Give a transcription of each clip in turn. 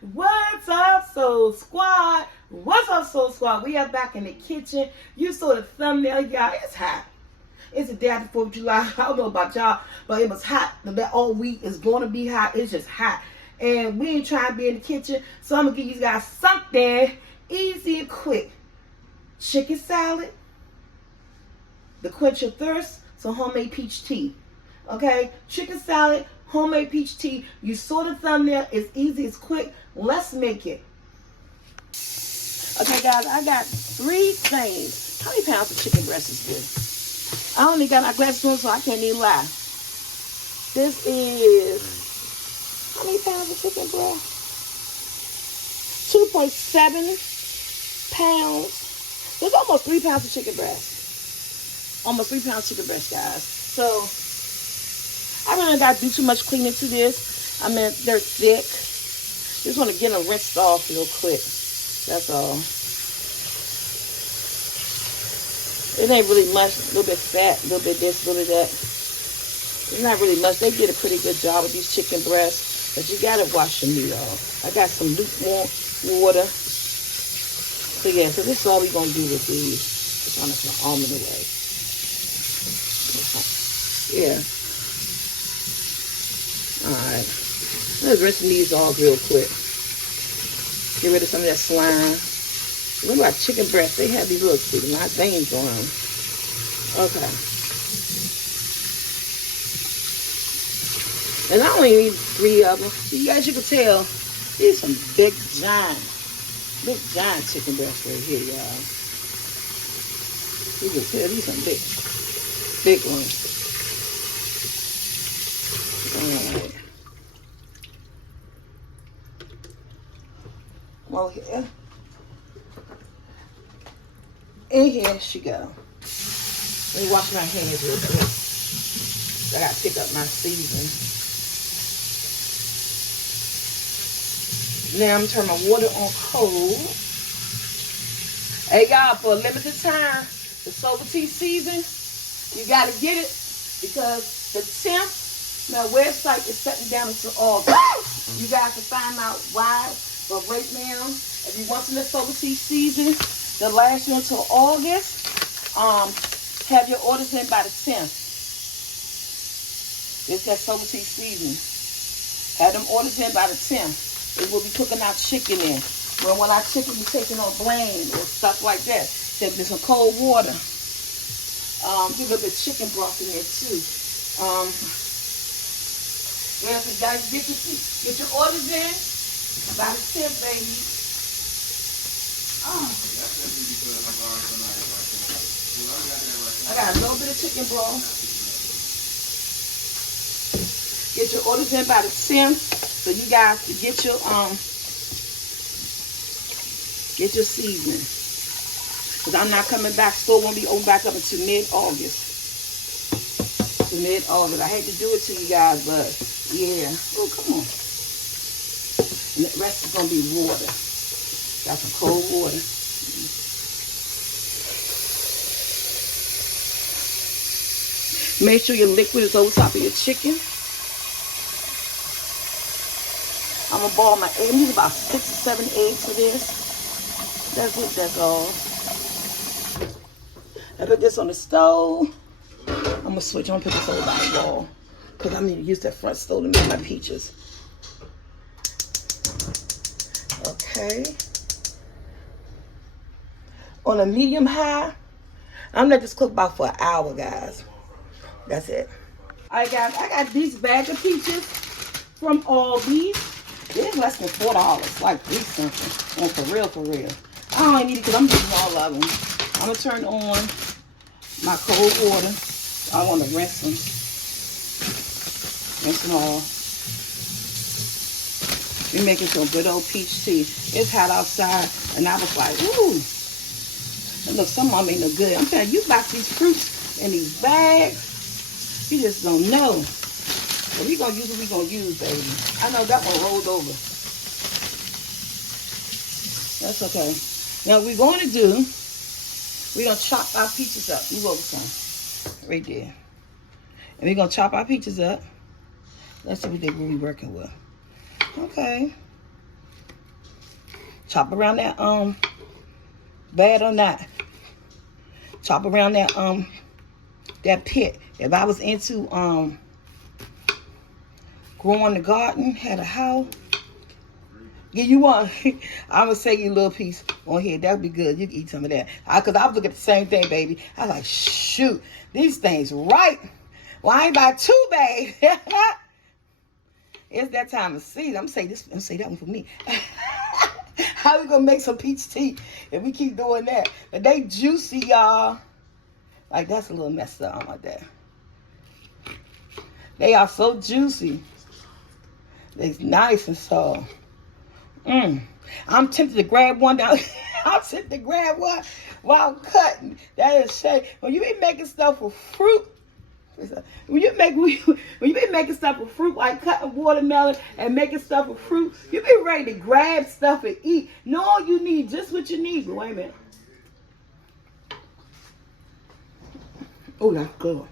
What's up, Soul Squad? What's up, Soul Squad? We are back in the kitchen. You saw the thumbnail, y'all. It's hot. It's the day after 4th of July. I don't know about y'all, but it was hot. All week is going to be hot. It's just hot. And we ain't trying to be in the kitchen, so I'm going to give you guys something easy and quick. Chicken salad, to quench your thirst, some homemade peach tea. Okay? Chicken salad, homemade peach tea. You saw the thumbnail. It's easy, it's quick. Let's make it. Okay, guys, I got 3 things. How many pounds of chicken breast is this? I only got my glasses on, so I can't even lie. This is, how many pounds of chicken breast? 2.7 pounds. There's almost 3 pounds of chicken breast. Almost 3 pounds of chicken breast, guys. So, I really got to do too much cleaning to this. I mean, they're thick. Just want to get them rinsed off real quick. That's all. It ain't really much. A little bit fat, a little bit this, a little bit that. It's not really much. They did a pretty good job with these chicken breasts. But you got to wash your meat off. I got some lukewarm water. So yeah, so this is all we're going to do with these. Just on the almond away. Yeah. Alright. Let's rinse these off real quick. Get rid of some of that slime. Remember our chicken breast, they have these little not veins on them. Okay. And I only need 3 of them. You guys, you can tell, these some big giant chicken breasts right here, y'all. You can tell these some big ones. Alright. Well, here. And here she go. Let me wash my hands real quick. I gotta pick up my seasoning. Now I'm turning my water on cold. Hey y'all, for a limited time, the Sobertee season, you gotta get it because the temp, my website is shutting down until August. You guys can find out why. But right now, if you want some of the Sobertee season, the last one until August, have your orders in by the 10th. It's that Sobertee season. Have them orders in by the 10th. It will be cooking our chicken in. When our chicken be taking on blame or stuff like that. Then there's some cold water. Get a little bit of chicken broth in there too. Yeah, so guys, get your orders in by the 10th, baby. I got a little bit of chicken broth. Get your orders in by the 10th, so you guys can get your seasoning. Cause I'm not coming back. Store won't be open back up until mid-August. I hate to do it to you guys, but yeah. Oh, come on. And the rest is gonna be water. Got some cold water. Make sure your liquid is over top of your chicken. I'm gonna boil my eggs. I need about 6 or 7 eggs for this. That's it, that's all. I put this on the stove. I'm gonna switch. I'm gonna put this over by the wall. Because I need to use that front stove to make my peaches. Okay. On a medium high. I'm gonna let this cook about for an hour, guys. That's it. Alright, guys, I got these bag of peaches from Aldi's. They're less than $4, like $3 something. And for real. I don't need it because I'm using all of them. I'm gonna turn on my cold water. I want to rinse them. Rinse them all. We're making some good old peach tea. It's hot outside, and I was like, ooh. And look, some of them ain't no good. I'm telling you, box these fruits in these bags. You just don't know. But we gonna use what we gonna use, baby. I know that one rolled over. That's okay. Now what we're going to do, we're gonna chop our peaches up. Move over some. Right there. And we're gonna chop our peaches up. Let's see what we're working with. Okay. Chop around that, bad or not. Chop around that, that pit. If I was into, growing the garden, had a house. Yeah, you want, I'm going to say you a little piece on here. That would be good. You can eat some of that. Because I was looking at the same thing, baby. I was like, shoot, these things right. Well, I ain't buy two, babe. It's that time of season. I'm going to say that one for me. How we going to make some peach tea if we keep doing that? But they juicy, y'all. Like, that's a little messed up. I don't like that. They are so juicy. It's nice and so. I'm tempted to grab one down. I'm tempted to grab one while cutting. That is shame. When you be making stuff with fruit, when you be making stuff with fruit, like cutting watermelon and making stuff with fruit, you be ready to grab stuff and eat. No, you need just what you need. But wait a minute. Oh, that's good.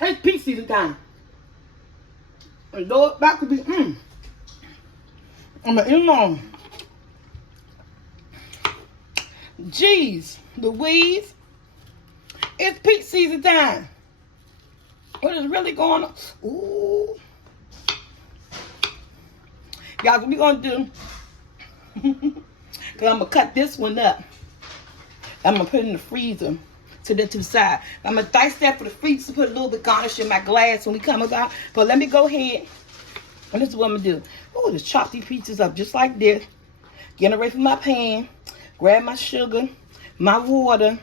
It's peach season time. And Lord, that could be, I'm an in-law. Jeez, Louise. It's peach season time. What is really going on? Ooh. Y'all, what we gonna do? Because I'm gonna cut this one up. I'm gonna put it in the freezer to the side. I'm gonna dice that for the freezer to put a little bit garnish in my glass when we come about. But let me go ahead. And this is what I'm gonna do. Oh, just chop these peaches up just like this. Get it ready for my pan. Grab my sugar, my water.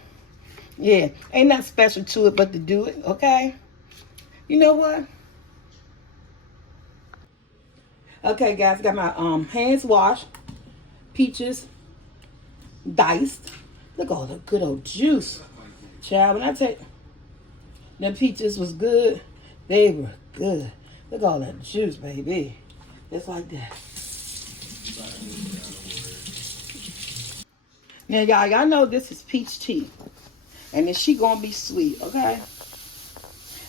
Yeah, ain't nothing special to it but to do it, okay? You know what? Okay, guys, got my hands washed. Peaches diced. Look at all the good old juice. Child, when I take the peaches was good, they were good. Look at all that juice, baby. Just like that. Now, y'all know this is peach tea. And then she gonna be sweet, okay?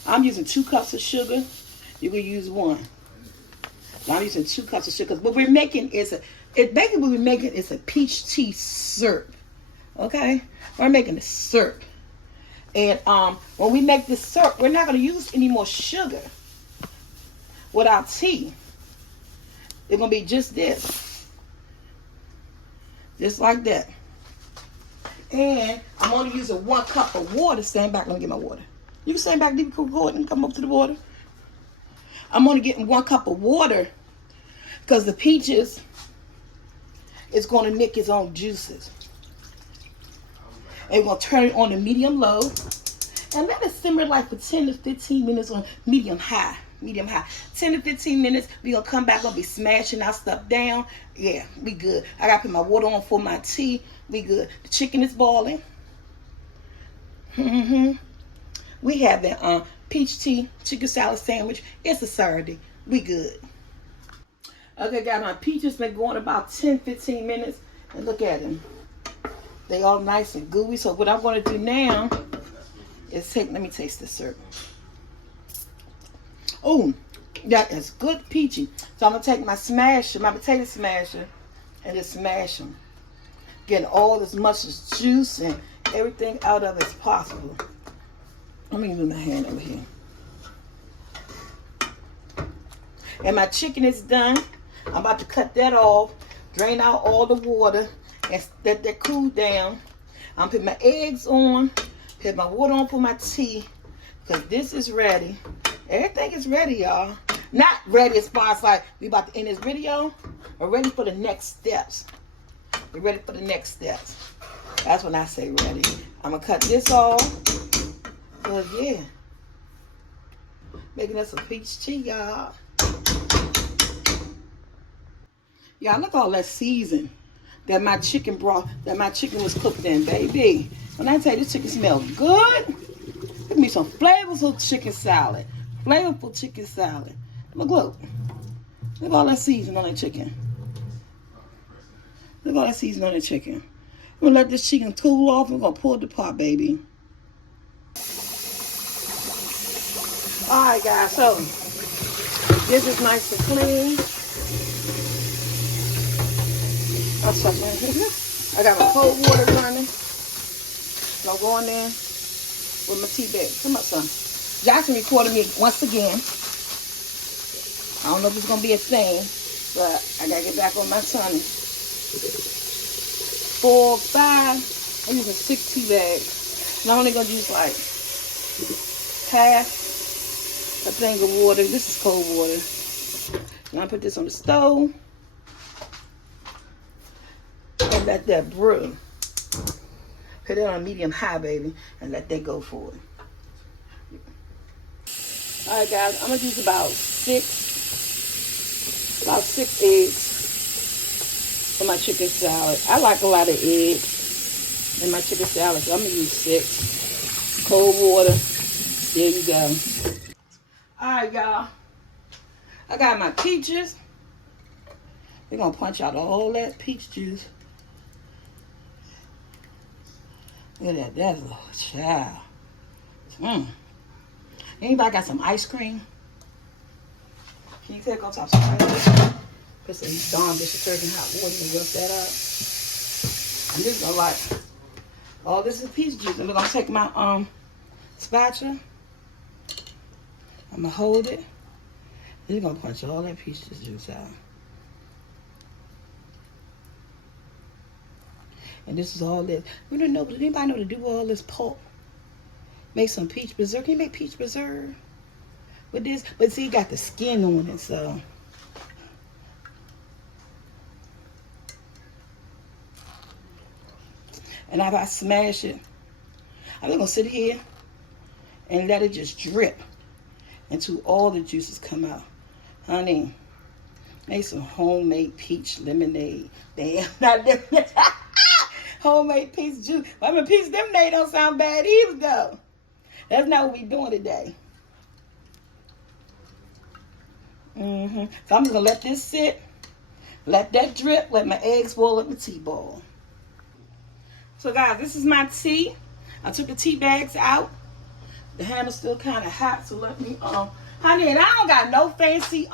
I'm using 2 cups of sugar. You can use 1. I'm using 2 cups of sugar. What we're making is a peach tea syrup. Okay? We're making a syrup. And when we make this syrup, we're not gonna use any more sugar with our tea. It's gonna be just this. Just like that. And I'm only using 1 cup of water. Stand back, let me get my water. You can stand back, leave the water and come up to the water. I'm only getting 1 cup of water because the peaches is going to nick its own juices. And we're going to turn it on to medium low. And let it simmer like for 10 to 15 minutes on medium high. Medium high. 10 to 15 minutes. We're going to come back. We'll be smashing our stuff down. Yeah, we good. I got to put my water on for my tea. We good. The chicken is boiling. We have that peach tea chicken salad sandwich. It's a Saturday. We good. Okay, guys, my peaches been going about 10-15 minutes. And look at them. They all nice and gooey. So what I'm going to do now is let me taste this syrup. Oh, that is good peachy. So I'm going to take my smasher, my potato smasher, and just smash them. Getting all as much as juice and everything out of it as possible. Let me move my hand over here. And my chicken is done. I'm about to cut that off, drain out all the water, and let that cool down. I'm putting my eggs on, put my water on for my tea, because this is ready. Everything is ready, y'all. Not ready as far as like we about to end this video, but ready for the next steps. We're ready for the next steps. That's when I say ready. I'm going to cut this off. Because, yeah. Making us a peach tea, y'all. Y'all, look at all that season that my chicken was cooked in, baby. When I tell you this chicken smells good, give me some flavorful chicken salad. Flavorful chicken salad. Look. Look at all that season on that chicken. Look at all that seasoning on the chicken. We're gonna let this chicken cool off. We're gonna pull it apart, baby. Alright guys, so this is nice and clean. I got my cold water running. So I'll go in there with my tea bag. Come on, son. Jackson recorded me once again. I don't know if it's going to be a thing, but I got to get back on my tummy. 4, 5, I'm using 6 tea bags. And I'm only going to use like half a thing of water. This is cold water. And I put this on the stove. And let that brew. Put it on medium high, baby, and let that go for it. All right, guys, I'm gonna use about 6 eggs for my chicken salad. I like a lot of eggs in my chicken salad, so I'm gonna use 6. Cold water. There you go. All right, y'all. I got my peaches. We're gonna punch out all that peach juice. Look at that, that's a child. Anybody got some ice cream? Can you take on top some ice cream? Put some Dawn dish hot water and rub that up. And this is gonna like, oh, this is peach juice. And we're gonna take my spatula. I'm gonna hold it. We're gonna punch all that peach juice out. And this is all this. We don't know, but anybody know to do all this pulp? Make some peach preserve. Can you make peach preserve with this? But see, you got the skin on it, so. And if I smash it, I'm just gonna sit here and let it just drip until all the juices come out. Honey, make some homemade peach lemonade. Damn, not lemonade. Homemade peach juice. I mean, peach lemonade don't sound bad either, though. That's not what we're doing today. So I'm just going to let this sit. Let that drip. Let my eggs boil up the tea bowl. So, guys, this is my tea. I took the tea bags out. The handle's still kind of hot, so let me, honey, and I don't got no fancy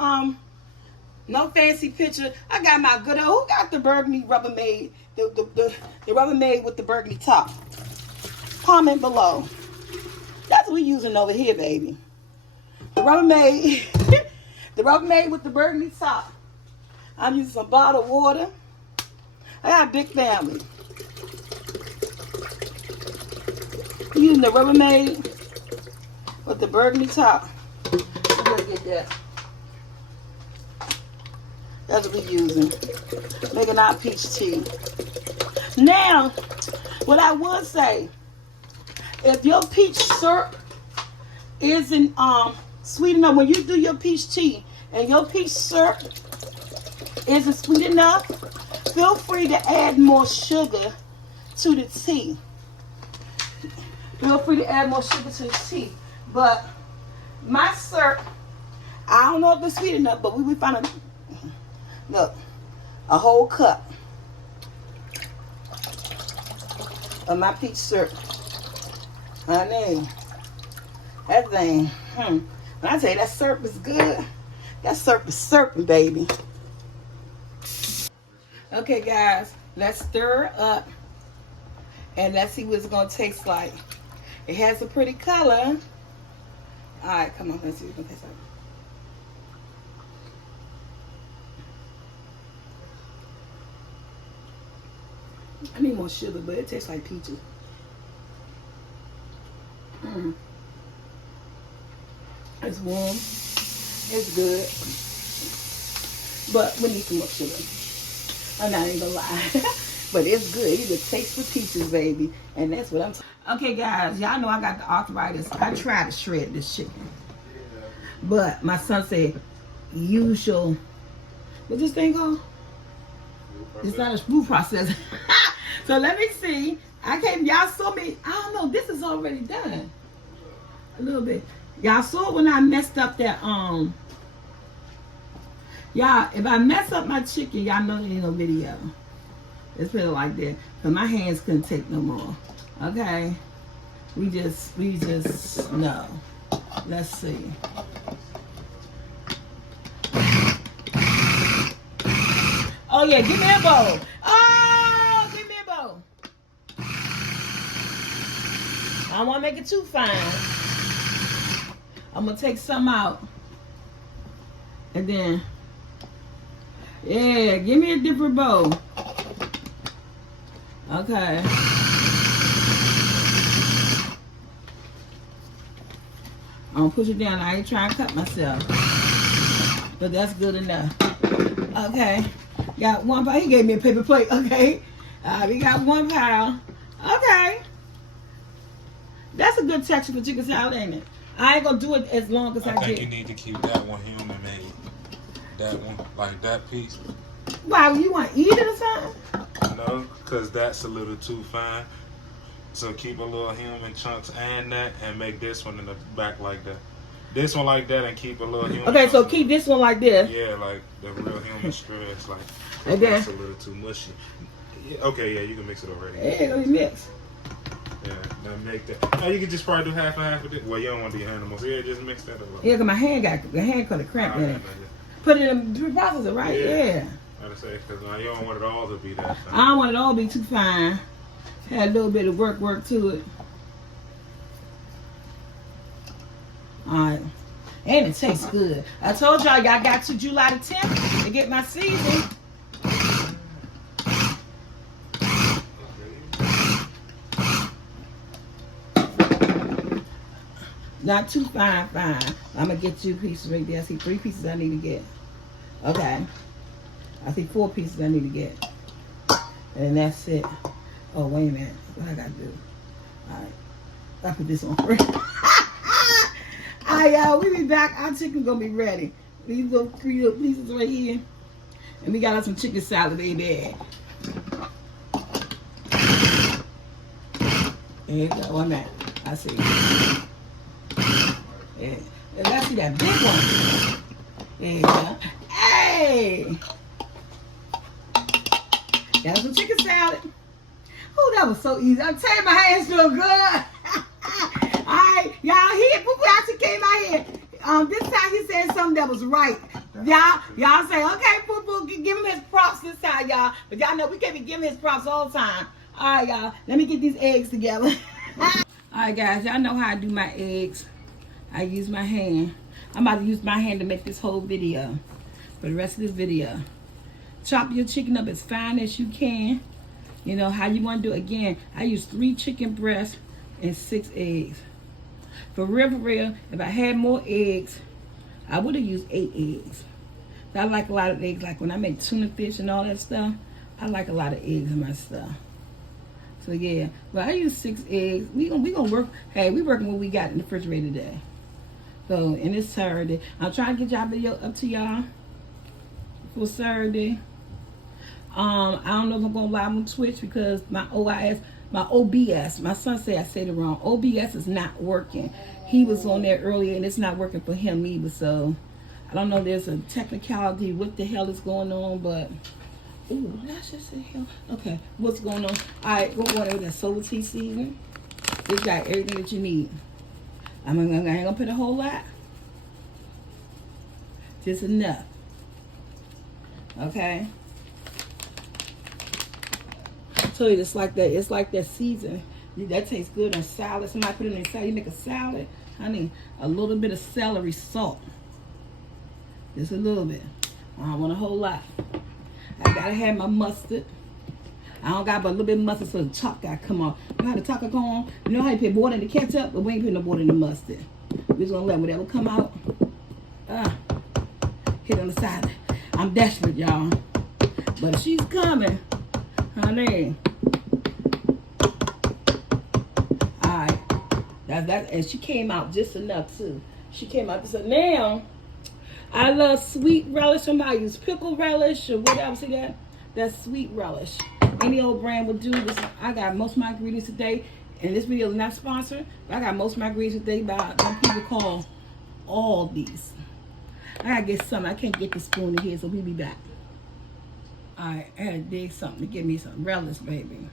picture. I got my good old, who got the burgundy Rubbermaid? The Rubbermaid with the burgundy top. Comment below. That's what we're using over here, baby. The Rubbermaid, the Rubbermaid with the burgundy top. I'm using some bottled water. I got a big family. I'm using the Rubbermaid with the burgundy top. I'm gonna get that. That's what we're using. Making our peach tea. Now, what I would say, if your peach syrup isn't sweet enough, when you do your peach tea and your peach syrup isn't sweet enough, feel free to add more sugar to the tea. Feel free to add more sugar to the tea. But my syrup, I don't know if it's sweet enough, but we found look, a whole cup of my peach syrup. Honey, that thing, when I tell you that syrup is good, that syrup is syruping, baby. Okay, guys, let's stir it up and let's see what it's gonna taste like. It has a pretty color. All right, come on, let's see what it's gonna taste like. I need more sugar, but it tastes like peaches. It's warm. It's good. But we need some more sugar. I'm not even gonna lie. But it's good. It's a taste for peaches, baby. And that's what I'm talking about. Okay, guys. Y'all know I got the arthritis. I tried to shred this chicken. But my son said, you shall... What's this thing called? It's not a smooth process. So let me see. I can't, y'all saw me. I don't know. This is already done. A little bit. Y'all saw when I messed up that, y'all, if I mess up my chicken, y'all know there ain't no video. Let's put it like that. But my hands couldn't take no more. Okay? We just, no. Let's see. Oh yeah, give me a bowl. Oh, give me a bowl. I don't want to make it too fine. I'm gonna take some out, and then yeah, give me a different bowl. Okay. I'm gonna push it down. I ain't trying to cut myself, but that's good enough. Okay. Got one pile. He gave me a paper plate. Okay. We got 1 pile. Okay. That's a good texture for chicken salad, ain't it? I ain't gonna do it as long as I think did. you need to keep that one human made. That one, like that piece. Why? You want to eat it or something? No, because that's a little too fine. So keep a little human chunks and that, and make this one in the back like that. This one like that, and keep a little human. Okay, so keep this one like this. Yeah, like the real human stress. Like And then that's a little too mushy. Yeah, okay, yeah, you can mix it already. yeah, gonna be mixed. Yeah, now make that. Now you can just probably do half and half with it. Well, you don't want the animals. Yeah, just mix that up. Yeah, cause my hand could have cramped in it. Put it in the processor, right? Yeah. I'd say because you don't want it all to be that fine. I don't want it all to be too fine. Had a little bit of work to it. Alright. And it tastes good. I told y'all I got to July the 10th to get my season. Not too fine. I'm going to get 2 pieces right there. I see 3 pieces I need to get. Okay. I see 4 pieces I need to get. And that's it. Oh, wait a minute. What I got to do? Alright. I put this on first. Alright, y'all. We be back. Our chicken going to be ready. These little 3 little pieces right here. And we got us some chicken salad, baby. There you go. 1 minute. I see. Yeah. And let's see that big one. There you go. Hey! Got some chicken salad. Oh, that was so easy. I'm telling you, my hands feel good. Alright, y'all, Poo-Poo actually came out here. This time he said something that was right. Y'all say, okay, Poo-Poo, give him his props this time, y'all. But y'all know we can't be giving his props all the time. Alright, y'all, let me get these eggs together. Alright, guys, y'all know how I do my eggs. I use my hand. I'm about to use my hand to make this whole video. For the rest of this video. Chop your chicken up as fine as you can. You know how you want to do it. Again, I use 3 chicken breasts and 6 eggs. For real, if I had more eggs, I would have used 8 eggs. I like a lot of eggs. Like when I make tuna fish and all that stuff, I like a lot of eggs in my stuff. So yeah, but I use 6 eggs. We gonna work. Hey, we working what we got in the refrigerator today. So and it's Saturday. I'm trying to get y'all video up to y'all for Saturday. I don't know if I'm gonna live on Twitch because my OBS, my son said I said it wrong. OBS is not working. He was on there earlier and it's not working for him either. So I don't know. There's a technicality. What the hell is going on? But ooh, that's just the hell. Okay, what's going on? All right, go on with that solar tea season. It's got everything that you need. I ain't gonna put a whole lot. Just enough. Okay. So it's like that. It's like that season. That tastes good on salad. Somebody put it in salad. You make a salad, honey. A little bit of celery salt. Just a little bit. I don't want a whole lot. I gotta have my mustard. I don't got but a little bit of mustard so the top gotta come off. You know how the top come on? You know how you put water in the ketchup? But we ain't putting no water in the mustard. We're just gonna let whatever come out. Hit on the side. I'm desperate, y'all. But she's coming. Honey. Alright. That and she came out just enough too. She came out just enough. Now I love sweet relish. Somebody use pickle relish or whatever. See that? That's sweet relish. Any old brand would do this. I got most of my ingredients today. And this video is not sponsored, but I got most of my ingredients today by people call Aldi's. I gotta get something. I can't get the spoon in here, so we'll be back. Alright, I had to dig something to give me some relish, baby.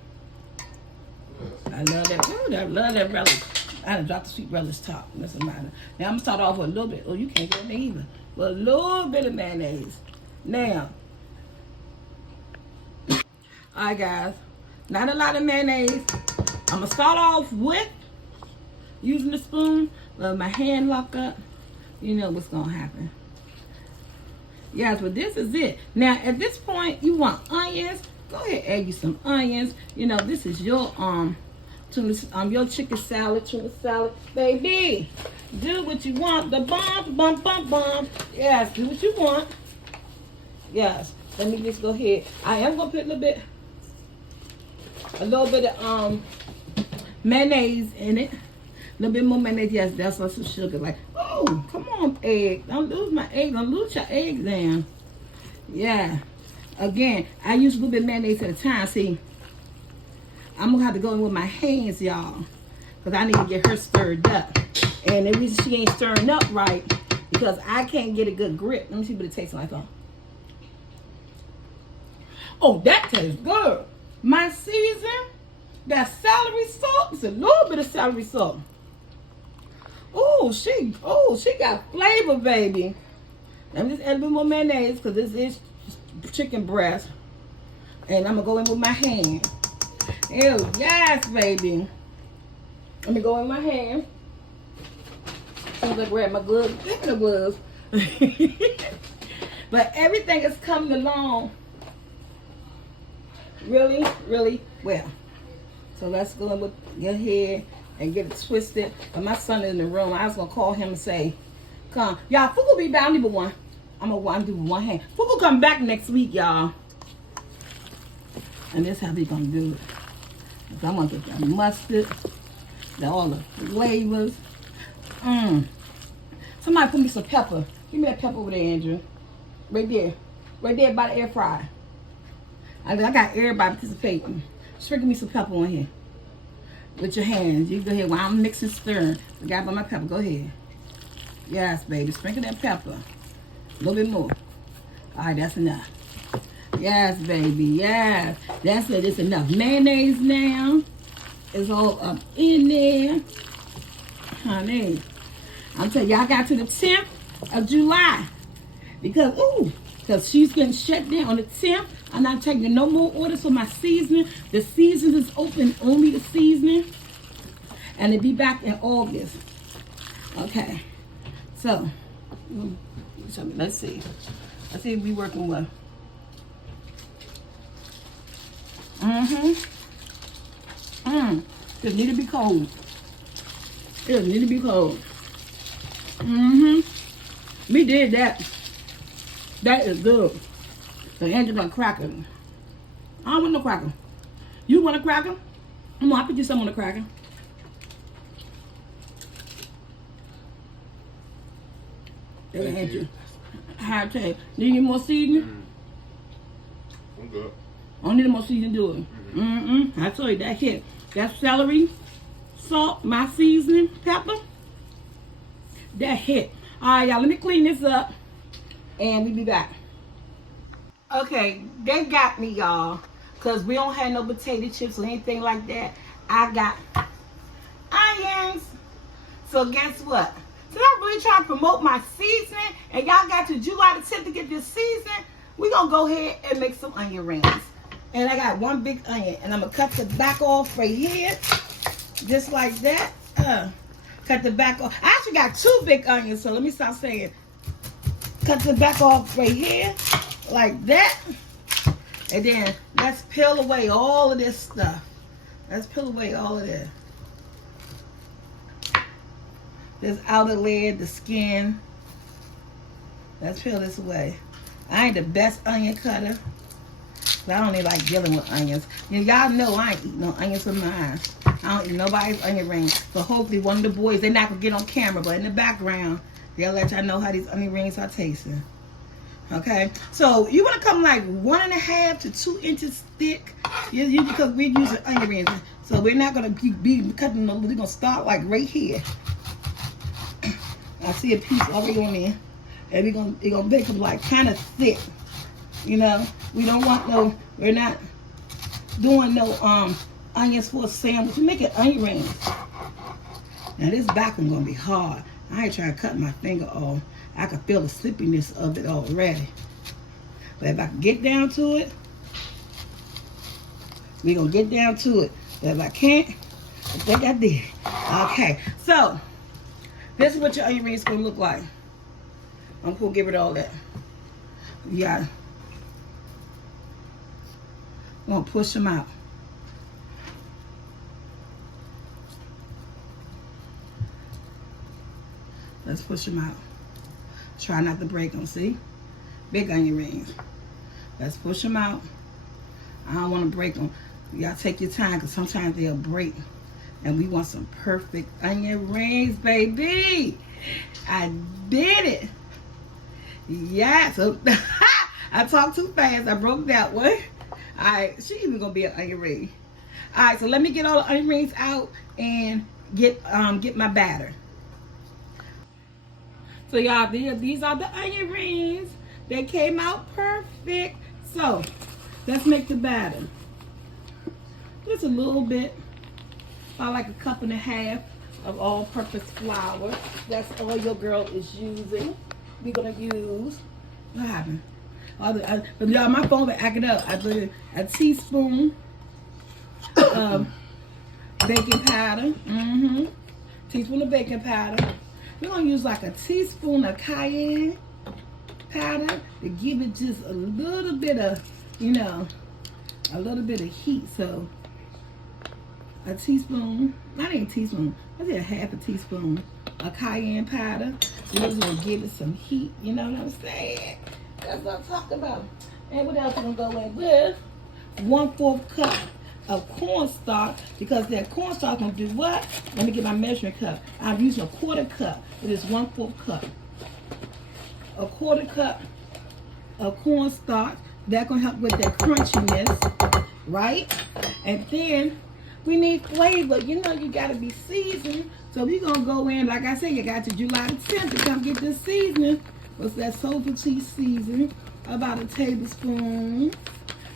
I love that. Ooh, I love that relish. I done dropped the sweet relish top. Doesn't matter. Now I'm gonna start off with a little bit. Oh, you can't get in there either. But a little bit of mayonnaise. Now, alright guys, not a lot of mayonnaise. I'm gonna start off with using the spoon. Let my hand lock up. You know what's gonna happen. Yes, but this is it. Now at this point, you want onions. Go ahead, add you some onions. You know, this is your tuna, your chicken salad, tuna salad, baby. Do what you want. The bomb. Yes, do what you want. Yes. Let me just go ahead. I am gonna put a little bit of mayonnaise in it. A little bit more mayonnaise. Yes, that's what some sugar. Like, oh, come on, egg. Don't lose my egg. Don't lose your eggs down. Yeah. Again, I use a little bit of mayonnaise at a time. See, I'm gonna have to go in with my hands, y'all, because I need to get her stirred up. And the reason she ain't stirring up right, because I can't get a good grip. Let me see what it tastes like. Oh, that tastes good. My season, that celery salt. It's a little bit of celery salt. Oh, she got flavor, baby. Let me just add a little more mayonnaise because this is chicken breast. And I'm gonna go in with my hand. Ew, yes, baby. Let me go in my hand. As soon as I grab my gloves, speaking of gloves. But everything is coming along really, really well. So let's go in with your head and get it twisted. But my son is in the room. I was gonna call him and say, come. Y'all, Food will be back. I need one. I'm gonna do one hand. Food will come back next week, y'all. And this is how we gonna do it. I'm gonna get that mustard, all the flavors. Somebody put me some pepper. Give me that pepper over there, Andrew. Right there by the air fryer. I got everybody participating. Sprinkle me some pepper on here with your hands. You go ahead while I'm mixing, stirring. Forgot about my pepper. Go ahead. Yes, baby. Sprinkle that pepper. A little bit more. All right, that's enough. Yes, baby. Yes. That's it. It's enough. Mayonnaise now. It's all up in there. Honey. I'm telling you, I got to the 10th of July. Because she's getting shut down on the 10th. I'm not taking no more orders for my seasoning. The season is open, only the seasoning. And it'll be back in August. Okay. So, let's see. Let's see if we working well. It need to be cold. It need to be cold. We did that. That is good. So Andrew got a cracker. I don't want no cracker. You want a cracker? Come on, I put you some on the cracker. There, Andrew. High tape. Need any more seasoning? I'm good. I don't need more seasoning, do it. I told you that hit. That's celery, salt, my seasoning, pepper. That hit. All right, y'all. Let me clean this up, and we'll be back. Okay, they got me, y'all, because we don't have no potato chips or anything like that. I got onions. So guess what? Since I'm really trying to promote my seasoning, and y'all got to July the 10th to get this season, we're going to go ahead and make some onion rings. And I got one big onion, and I'm going to cut the back off right here, just like that. Cut the back off. I actually got two big onions, so let me stop saying. Cut the back off right here. Like that. And then let's peel away all of this stuff. Let's peel away all of this. This outer layer, the skin. Let's peel this away. I ain't the best onion cutter. I don't even like dealing with onions. Y'all know I ain't eating no onions with mine. I don't eat nobody's onion rings. So hopefully one of the boys, they're not going to get on camera, but in the background, they'll let y'all know how these onion rings are tasting. Okay, so you want to come like 1.5 to 2 inches thick, because we're using onion rings. So we're not going to be cutting them. We're going to start like right here. I see a piece already on there, and we're gonna make them like kind of thick. You know, we don't want no. We're not doing no onions for a sandwich. We make it onion rings. Now this back one gonna be hard. I ain't trying to cut my finger off. I can feel the sleepiness of it already. But if I can get down to it, we gonna get down to it. But if I can't, I think I did. Okay, so this is what your onion rings gonna look like. I'm gonna give it all that. You got it. I'm gonna push them out. Let's push them out. Try not to break them, see? Big onion rings. Let's push them out. I don't want to break them. You gotta take your time because sometimes they'll break. And we want some perfect onion rings, baby. I did it. Yes. I talked too fast. I broke that one. All right, she even gonna be an onion ring. All right, so let me get all the onion rings out and get my batter. So y'all, these are the onion rings. They came out perfect. So let's make the batter. Just a little bit, about like 1.5 cups of all-purpose flour. That's all your girl is using. We're gonna use, what happened? Y'all, my phone been acting up. I put a teaspoon of baking powder. Teaspoon of baking powder. We're gonna use like a teaspoon of cayenne powder to give it just a little bit of, a little bit of heat. So a teaspoon, not even a teaspoon, I say 1/2 teaspoon of cayenne powder. So we're just gonna give it some heat, you know what I'm saying? That's what I'm talking about. And what else I'm gonna go in with? 1/4 cup of cornstarch, because that cornstarch gonna do what? Let me get my measuring cup. I'm using a 1/4 cup. It is 1/4 cup. A 1/4 cup of cornstarch. That's gonna help with that crunchiness, right? And then we need flavor. You gotta be seasoned. So we're gonna go in, like I said, you got to July the 10th to come get this seasoning. What's that Sovaltine seasoning? About a tablespoon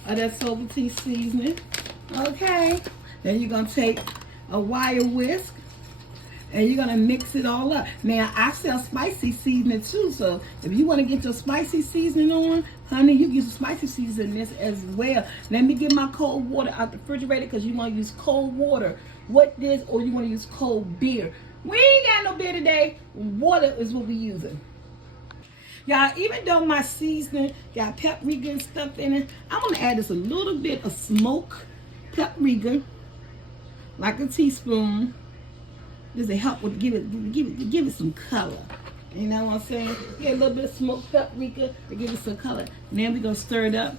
of that Sovaltine seasoning. Okay. Then you're gonna take a wire whisk and you're gonna mix it all up. Now I sell spicy seasoning too, so if you want to get your spicy seasoning on, honey, you can use spicy seasoning this as well. Let me get my cold water out the refrigerator because you want to use cold water with this, or you want to use cold beer. We ain't got no beer today. Water is what we using. Y'all, even though my seasoning got paprika and stuff in it, I'm gonna add just a little bit of smoked paprika, like a teaspoon. This will help with give it some color. You know what I'm saying? Get a little bit of smoked paprika to give it some color. And then we're gonna stir it up.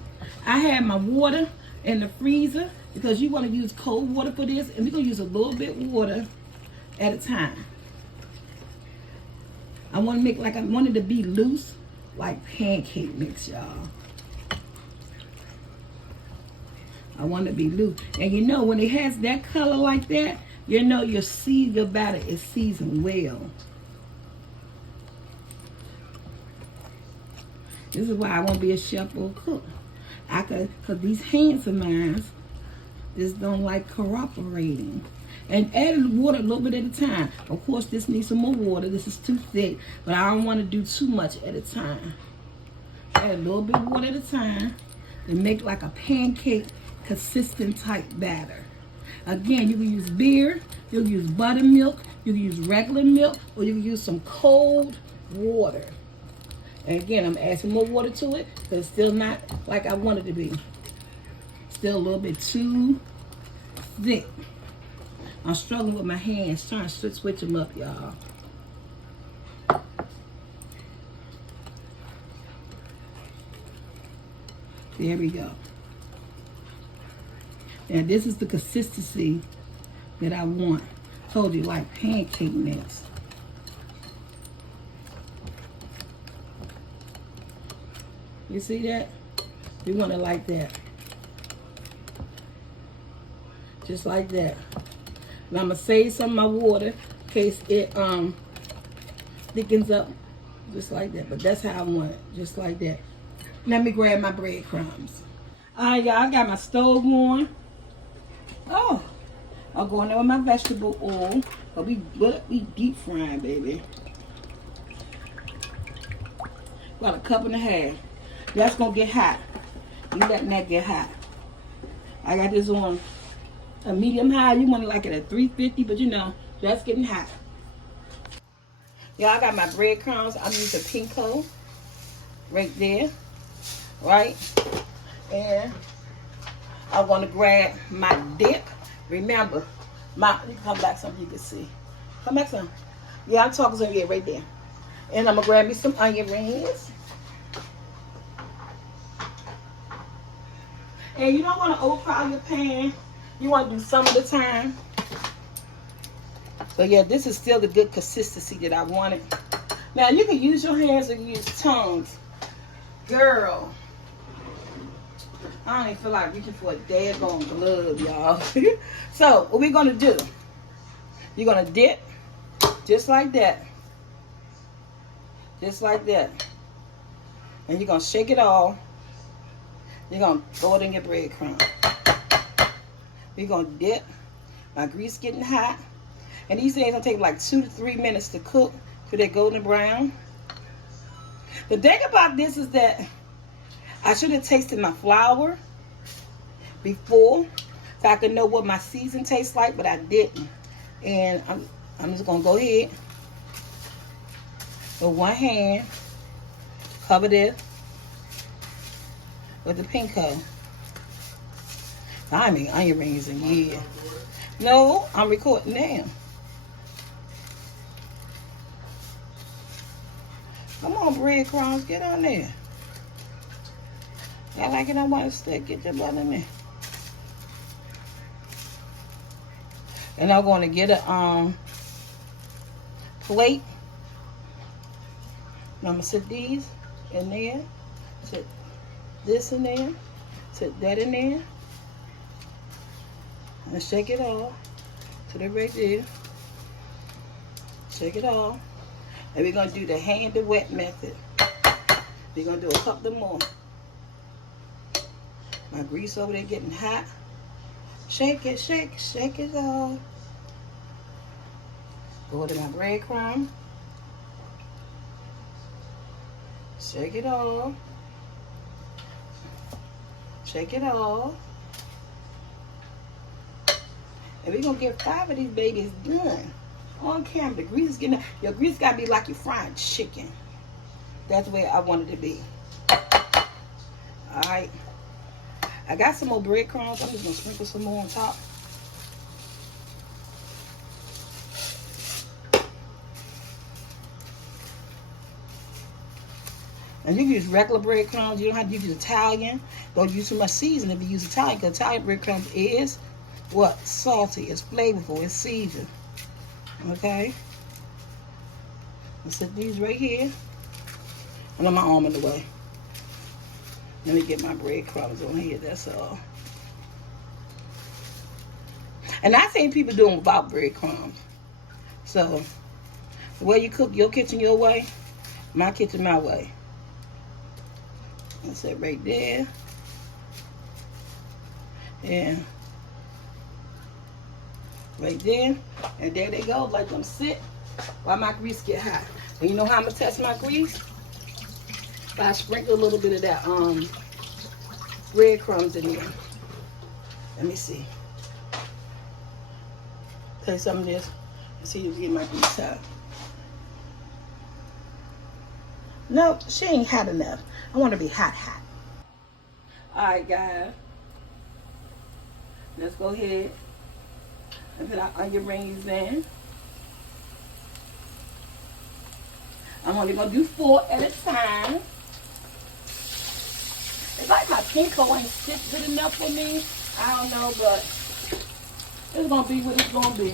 I had my water in the freezer because you want to use cold water for this, and we're gonna use a little bit water at a time. I want to make like I want it to be loose, like pancake mix, y'all. I want it to be loose. And when it has that color like that, your batter is seasoned well. This is why I won't be a chef or a cook. Cause these hands of mine just don't like cooperating. And add water a little bit at a time. Of course, this needs some more water. This is too thick, but I don't want to do too much at a time. Add a little bit of water at a time and make like a pancake consistent type batter. Again, you can use beer, you can use buttermilk, you can use regular milk, or you can use some cold water. And again, I'm adding more water to it because it's still not like I want it to be. Still a little bit too thick. I'm struggling with my hands, trying to switch them up, y'all. There we go. And this is the consistency that I want. Told you, like pancake mix. You see that? We want it like that. Just like that. And I'm gonna save some of my water in case it thickens up, just like that. But that's how I want it, just like that. Let me grab my breadcrumbs. All right, y'all, I got my stove on. Oh, I'll go in there with my vegetable oil. But we deep frying, baby. About a cup and a half. That's gonna get hot. You letting that get hot. I got this on a medium high. You want to like it at 350, but you know, that's getting hot. Y'all, I got my breadcrumbs. I'm using Pinko right there, right? And I'm gonna grab my dip. Remember, let me come back so you can see. Come back some. Yeah, I'm talking to you right there. And I'm gonna grab me some onion rings. And you don't want to overcrowd your pan. You want to do some at a time. But yeah, this is still the good consistency that I wanted. Now you can use your hands or use tongues. Girl, I don't even feel like reaching for a daggone glove, y'all. So what we're gonna do, you're gonna dip just like that. Just like that. And you're gonna shake it all. You're gonna throw it in your breadcrumb. We're gonna dip. My grease getting hot. And these things gonna take like 2 to 3 minutes to cook till they're golden brown. The thing about this is that I should have tasted my flour before so I could know what my season tastes like, but I didn't. And I'm just gonna go ahead with one hand, cover this with the Pinko. I mean onion rings in here. No, I'm recording now. Come on, breadcrumbs, get on there. I like it, I want to stick. Get your butt in there. And I'm going to get a plate. And I'm going to sit these in there. Sit this in there. Sit that in there. And shake it all. So they're right there. Shake it all. And we're going to do the hand to wet method. We're going to do a couple more. My grease over there getting hot. Shake it, shake it all. Go to my breadcrumb. Shake it all. Shake it all. And we're going to get 5 of these babies done. On camera, the grease is getting, your grease got to be like you're frying chicken. That's the way I want it to be. Alright. I got some more breadcrumbs. I'm just going to sprinkle some more on top. And you can use regular breadcrumbs. You don't have to use Italian. Don't use too much seasoning if you use Italian, because Italian breadcrumbs is what? Salty. It's flavorful. It's seasoned. Okay? Let's set these right here. And I'm my arm in the way. Let me get my breadcrumbs on here, that's all. And I've seen people doing without breadcrumbs. So, the way you cook your kitchen your way, my kitchen my way. That's it right there. And right there. And there they go. Let them sit while my grease get hot. And you know how I'm going to test my grease? I sprinkle a little bit of that breadcrumbs in there. Let me see. Take some of this and see if you get my grease hot. No, she ain't hot enough. I want to be hot. Alright, guys. Let's go ahead and put our onion rings in. I'm only going to do 4 at a time. It's like my Pinko ain't sit good enough for me. I don't know, but it's going to be what it's going to be.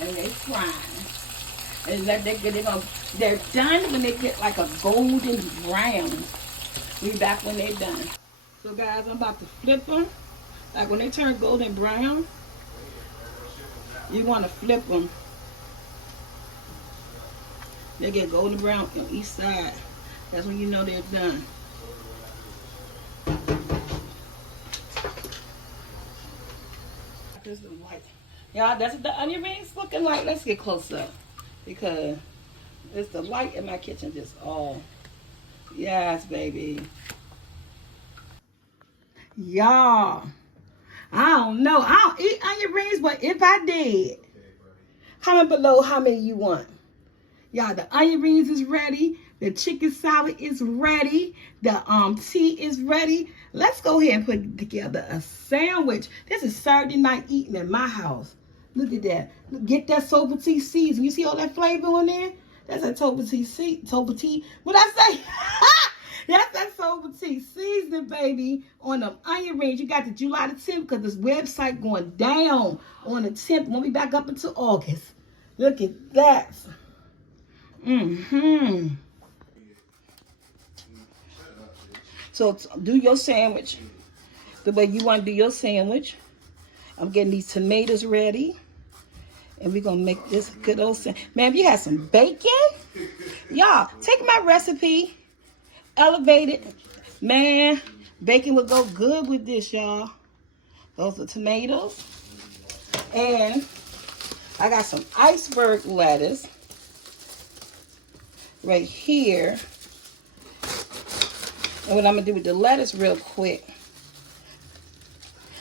And they frying. And they're done when they get like a golden brown. We back when they're done. So guys, I'm about to flip them. Like when they turn golden brown, you want to flip them. They get golden brown on each side. That's when you know they're done. is the white. Y'all, that's what the onion rings looking like. Let's get close up because it's the light in my kitchen just all. Yes, baby. Y'all, I don't know. I don't eat onion rings, but if I did, comment below how many you want. Y'all, the onion rings is ready. The chicken salad is ready. The tea is ready. Let's go ahead and put together a sandwich. This is Saturday night eating in my house. Look at that. Get that Toba tea season. You see all that flavor in there? That's that Toba tea. What I say? That's that Toba tea seasoning, baby, on them onion rings. You got the July the 10th because this website going down on the 10th. We'll be back up until August. Look at that. So do your sandwich the way you want to do your sandwich. I'm getting these tomatoes ready. And we're going to make this good old sandwich. Man, if you had some bacon, y'all, take my recipe, elevate it. Man, bacon would go good with this, y'all. Those are tomatoes. And I got some iceberg lettuce right here. And what I'm going to do with the lettuce real quick.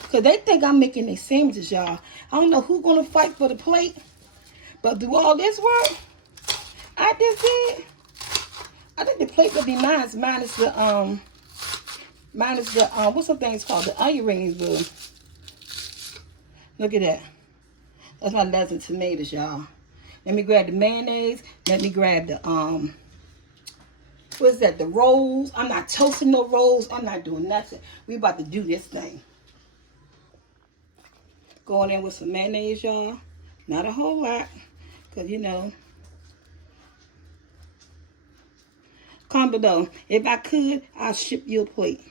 Because they think I'm making these sandwiches, y'all. I don't know who's going to fight for the plate. But do all this work I just did, I think the plate will be mine. Minus the, what's some things called? The onion rings, boo. Look at that. That's my lettuce and tomatoes, y'all. Let me grab the mayonnaise. Let me grab the, what's that? The rolls. I'm not toasting no rolls. I'm not doing nothing. We about to do this thing. Going in with some mayonnaise, y'all. Not a whole lot. Because, you know. Comment below. If I could, I'll ship you a plate.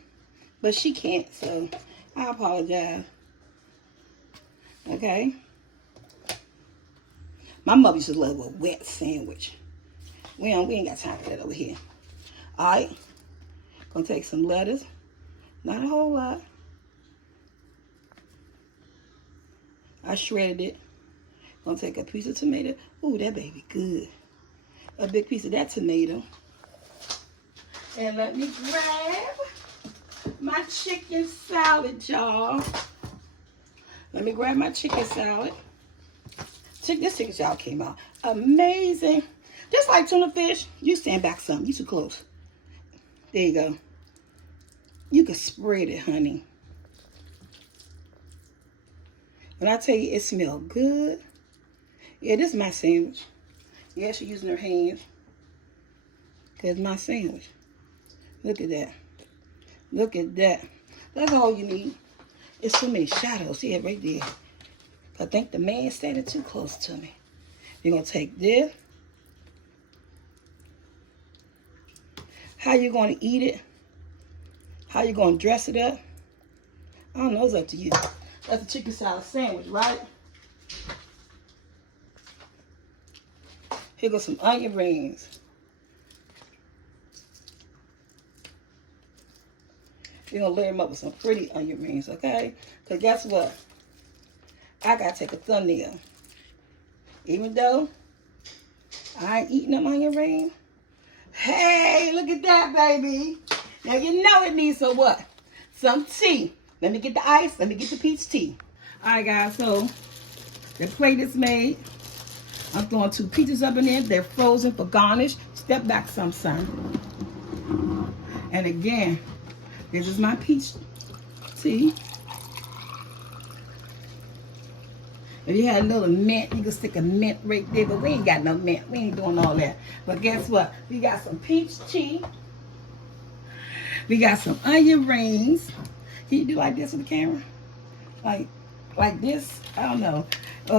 But she can't, so I apologize. Okay? My mother used to love a wet sandwich. We ain't got time for that over here. Alright. Gonna take some lettuce. Not a whole lot. I shredded it. Gonna take a piece of tomato. Ooh, that baby good. A big piece of that tomato. And let me grab my chicken salad, y'all. Let me grab my chicken salad. This chicken salad came out amazing. Just like tuna fish. You stand back some. You too close. There you go. You can spread it, honey. When I tell you it smells good. Yeah, this is my sandwich. Yeah, she's using her hands. That's my sandwich. Look at that. Look at that. That's all you need. It's so many shadows. Yeah, right there. I think the man standing too close to me. You're going to take this. How you going to eat it? How you going to dress it up? I don't know. It's up to you. That's a chicken salad sandwich, right? Here goes some onion rings. You're going to layer them up with some pretty onion rings, okay? Because guess what? I got to take a thumbnail. Even though I ain't eating them onion rings. Hey, look at that, baby. Now you know it needs some what? Some tea. Let me get the ice. Let me get the peach tea. All right, guys. So the plate is made. I'm throwing 2 peaches up in there. They're frozen for garnish. Step back some, son. And again, this is my peach tea. If you had a little mint, you can stick a mint right there. But we ain't got no mint. We ain't doing all that. But guess what? We got some peach tea. We got some onion rings. Can you do like this with the camera? Like this? I don't know.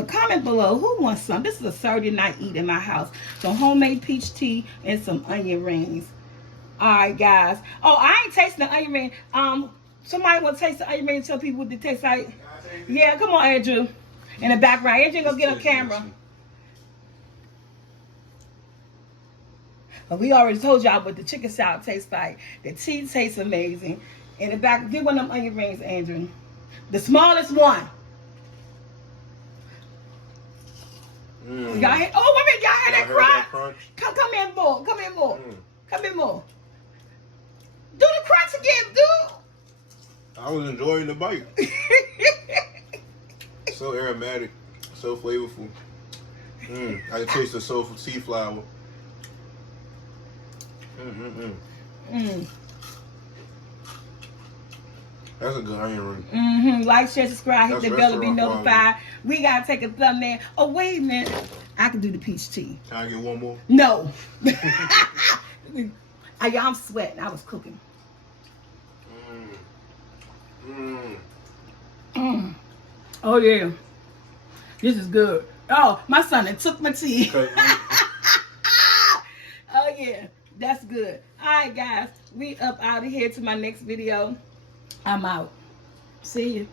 Comment below who wants some. This is a Saturday night eat in my house. Some homemade peach tea and some onion rings. All right, guys. Oh, I ain't tasting the onion ring. Somebody want to taste the onion ring and tell people what they taste like? Yeah, come on, Andrew. In the background. Andrew gonna get on camera. But we already told y'all what the chicken salad tastes like. The tea tastes amazing. In the back, get one of them onion rings, Andrew. The smallest one. Y'all hear? Oh, wait a minute. Y'all hear that Y'all heard that crunch? crunch? Come in more. Come in more. Mm. Come in more. Do the crunch again, dude. I was enjoying the bite. So aromatic, so flavorful. I can taste the soulful sea flour. That's a good onion ring. Like, share, subscribe, hit That's the bell to be restaurant notified. We gotta take a thumbnail. Oh, wait a minute. I can do the peach tea. Can I get one more? No. I'm sweating. I was cooking. Oh yeah, this is good. Oh, my son had took my tea. Oh yeah, that's good. All right, guys, we up out of here to my next video. I'm out. See you.